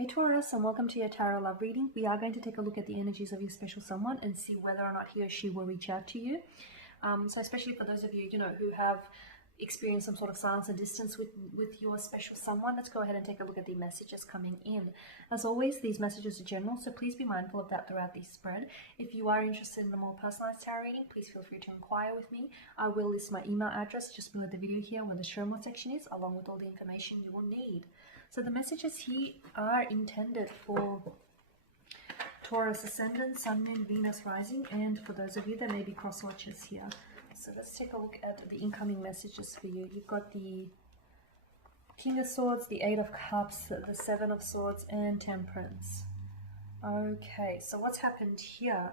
Hey Taurus, and welcome to your tarot love reading. We are going to take a look at the energies of your special someone and see whether or not he or she will reach out to you. So especially for those of you, who have experienced some sort of silence and distance with your special someone, let's go ahead and take a look at the messages coming in. As always, these messages are general, so please be mindful of that throughout the spread. If you are interested in a more personalized tarot reading, please feel free to inquire with me. I will list my email address just below the video here where the show more section is, along with all the information you will need. So the messages here are intended for Taurus Ascendant, Sun, Moon, Venus rising, and for those of you that may be cross watchers here. So let's take a look at the incoming messages for you. You've got the King of Swords, the Eight of Cups, the Seven of Swords, and Temperance. Okay, so what's happened here?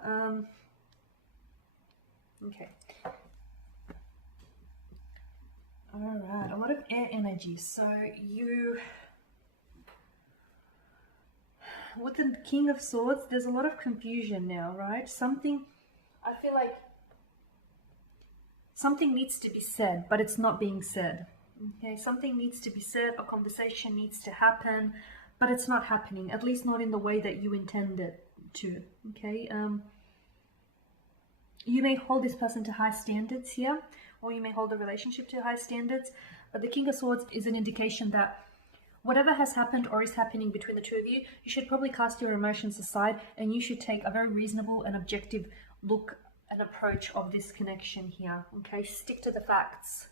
Okay. Alright, a lot of air energy. So with the King of Swords, there's a lot of confusion now, right? I feel like something needs to be said, but it's not being said. Okay, something needs to be said, a conversation needs to happen, but it's not happening, at least not in the way that you intend it to. Okay, you may hold this person to high standards here, or you may hold the relationship to high standards, but the King of Swords is an indication that whatever has happened or is happening between the two of you, you should probably cast your emotions aside and you should take a very reasonable and objective look and approach of this connection here. Okay, stick to the facts.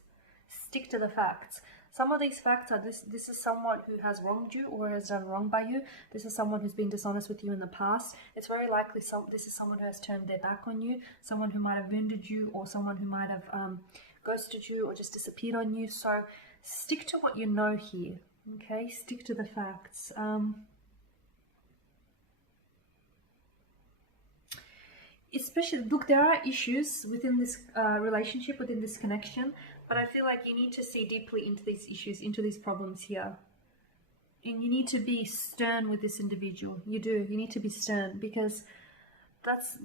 Stick to the facts. Some of these facts are this is someone who has wronged you or has done wrong by you. This is someone who's been dishonest with you in the past. It's very likely this is someone who has turned their back on you, someone who might have wounded you, or someone who might have ghosted you or just disappeared on you. So stick to what you know here. Okay, stick to the facts. Especially, look, there are issues within this relationship, within this connection, but I feel like you need to see deeply into these issues, into these problems here. And you need to be stern with this individual. You do. You need to be stern because that's,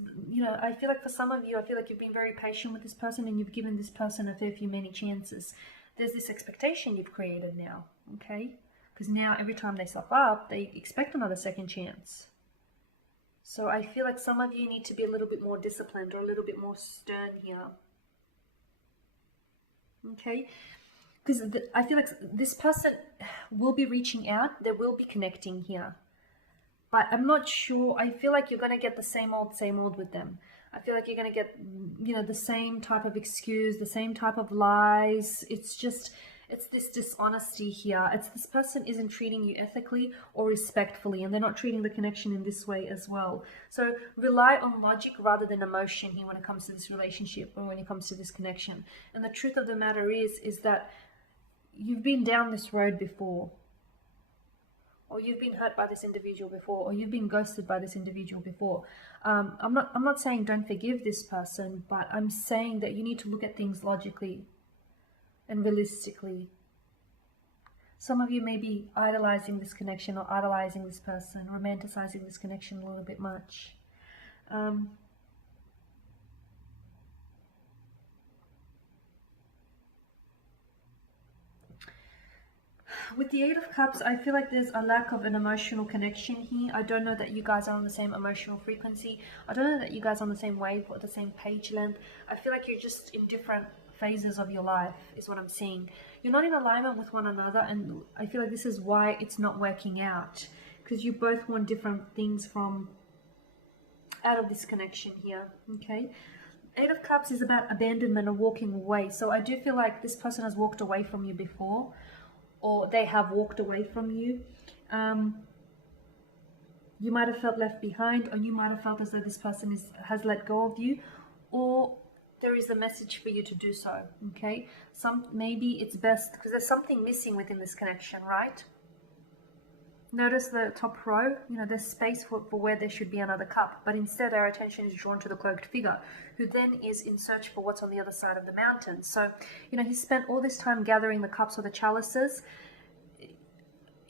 I feel like for some of you, I feel like you've been very patient with this person and you've given this person a fair few many chances. There's this expectation you've created now, okay? Because now every time they slip up, they expect another second chance. So I feel like some of you need to be a little bit more disciplined or a little bit more stern here. Okay? Because I feel like this person will be reaching out. They will be connecting here. But I'm not sure. I feel like you're going to get the same old with them. I feel like you're going to get, the same type of excuse, the same type of lies. It's this dishonesty here. It's this person isn't treating you ethically or respectfully, and they're not treating the connection in this way as well. So rely on logic rather than emotion here when it comes to this relationship or when it comes to this connection. And the truth of the matter is that you've been down this road before, or you've been hurt by this individual before, or you've been ghosted by this individual before. I'm not saying don't forgive this person, but I'm saying that you need to look at things logically and realistically. Some of you may be idolizing this connection or idolizing this person, romanticizing this connection a little bit much. With the Eight of Cups, I feel like there's a lack of an emotional connection here. I don't know that you guys are on the same emotional frequency. I don't know that you guys are on the same wave or the same page length. I feel like you're just in different phases of your life is what I'm seeing. You're not in alignment with one another, and I feel like this is why it's not working out, because you both want different things out of this connection here. Okay, Eight of Cups is about abandonment or walking away. So I do feel like this person has walked away from you before, or they have walked away from you. You might have felt left behind, or you might have felt as though this person has let go of you, or there is a message for you to do so. Okay, maybe it's best because there's something missing within this connection, right? Notice the top row, there's space for where there should be another cup, but instead our attention is drawn to the cloaked figure, who then is in search for what's on the other side of the mountain. So, he spent all this time gathering the cups or the chalices.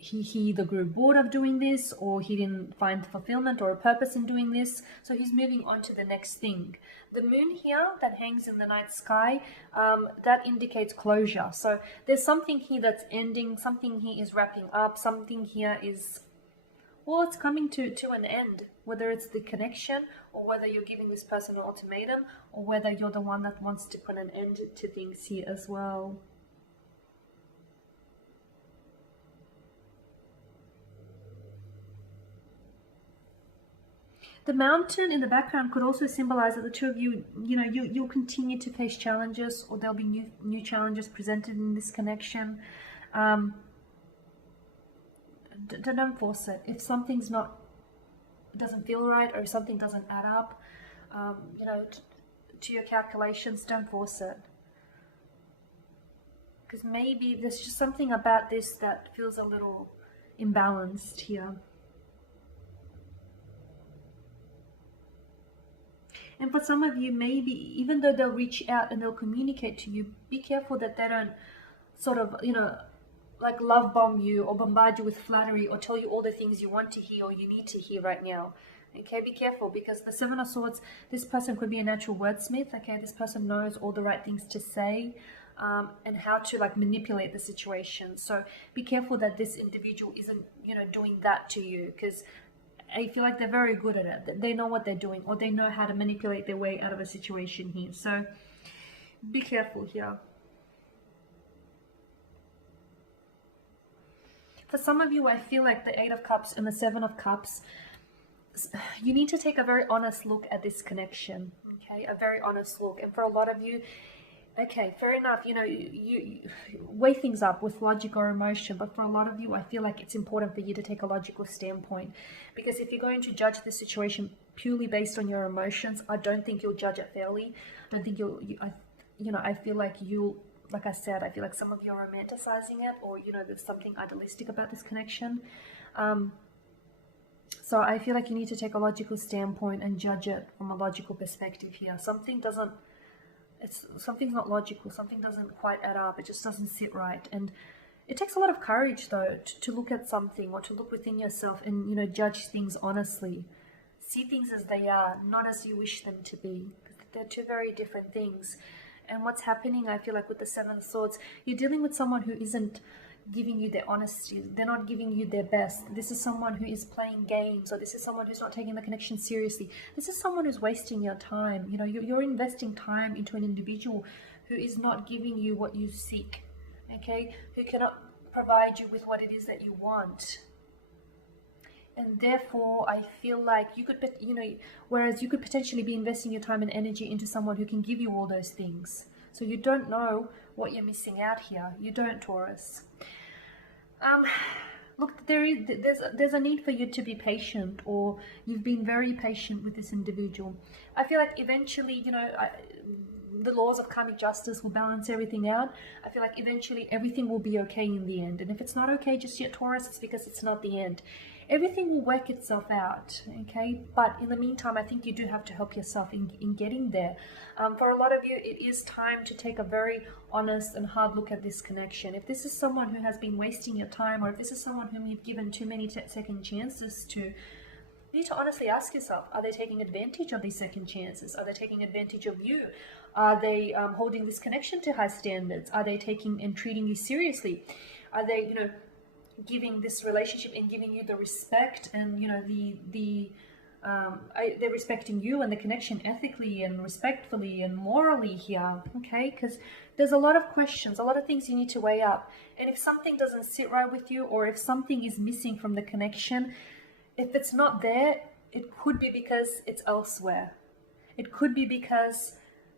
He either grew bored of doing this, or he didn't find fulfillment or a purpose in doing this, so he's moving on to the next thing. The moon here that hangs in the night sky, that indicates closure. So there's something here that's ending, something here is wrapping up, something here is or it's coming to an end, whether it's the connection or whether you're giving this person an ultimatum or whether you're the one that wants to put an end to things here as well. The mountain in the background could also symbolize that the two of you, you'll continue to face challenges, or there'll be new challenges presented in this connection. Don't force it. If something's doesn't feel right, or if something doesn't add up, to your calculations, don't force it. Because maybe there's just something about this that feels a little imbalanced here. And for some of you, maybe even though they'll reach out and they'll communicate to you, be careful that they don't sort of, like love bomb you or bombard you with flattery or tell you all the things you want to hear or you need to hear right now. Okay, be careful, because the Seven of Swords, this person could be a natural wordsmith. Okay, this person knows all the right things to say and how to like manipulate the situation. So be careful that this individual isn't, doing that to you, because I feel like they're very good at it. They know what they're doing, or they know how to manipulate their way out of a situation here. So be careful here. For some of you, I feel like the Eight of Cups and the Seven of Cups, you need to take a very honest look at this connection. Okay, a very honest look. And for a lot of you, okay, fair enough, you weigh things up with logic or emotion, but for a lot of you, I feel like it's important for you to take a logical standpoint, because if you're going to judge the situation purely based on your emotions, I don't think you'll judge it fairly. I don't think I feel like like I said, I feel like some of you are romanticizing it, or, there's something idealistic about this connection. So I feel like you need to take a logical standpoint and judge it from a logical perspective here. Something's not logical. Something doesn't quite add up. It just doesn't sit right. And it takes a lot of courage, though, to look at something or to look within yourself and, judge things honestly. See things as they are, not as you wish them to be. They're two very different things. And what's happening, I feel like, with the Seven of Swords, you're dealing with someone who isn't giving you their honesty. They're not giving you their best. This is someone who is playing games, or this is someone who's not taking the connection seriously. This is someone who's wasting your time. You're investing time into an individual who is not giving you what you seek, okay? Who cannot provide you with what it is that you want. And therefore, I feel like you could, whereas you could potentially be investing your time and energy into someone who can give you all those things. So you don't know what you're missing out here. You don't, Taurus. Look, there's a need for you to be patient, or you've been very patient with this individual. I feel like eventually, the laws of karmic justice will balance everything out. I feel like eventually everything will be okay in the end. And if it's not okay just yet, Taurus, it's because it's not the end. Everything will work itself out, okay? But in the meantime, I think you do have to help yourself in getting there. For a lot of you, it is time to take a very honest and hard look at this connection. If this is someone who has been wasting your time, or if this is someone whom you've given too many second chances to, you need to honestly ask yourself, are they taking advantage of these second chances? Are they taking advantage of you? Are they holding this connection to high standards? Are they taking and treating you seriously? Are they, giving this relationship and giving you the respect and, they're respecting you and the connection ethically and respectfully and morally here, okay? Because there's a lot of questions, a lot of things you need to weigh up. And if something doesn't sit right with you, or if something is missing from the connection, if it's not there, it could be because it's elsewhere. It could be because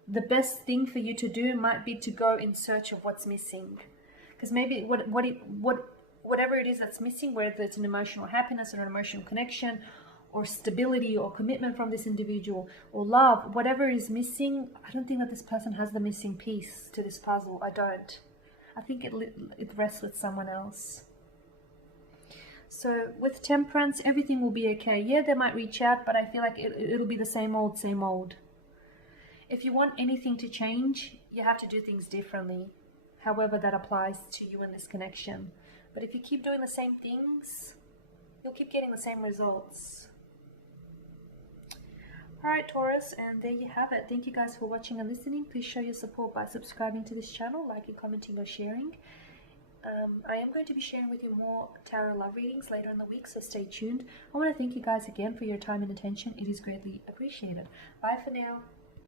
the best thing for you to do might be to go in search of what's missing. Because maybe whatever it is that's missing, whether it's an emotional happiness or an emotional connection, or stability or commitment from this individual, or love, whatever is missing, I don't think that this person has the missing piece to this puzzle. I don't. I think it rests with someone else. So with Temperance, everything will be okay. Yeah, they might reach out, but I feel like it'll be the same old, same old. If you want anything to change, you have to do things differently, however that applies to you in this connection. But if you keep doing the same things, you'll keep getting the same results. Alright, Taurus, and there you have it. Thank you guys for watching and listening. Please show your support by subscribing to this channel, liking, commenting, or sharing. I am going to be sharing with you more tarot love readings later in the week, so stay tuned. I want to thank you guys again for your time and attention. It is greatly appreciated. Bye for now.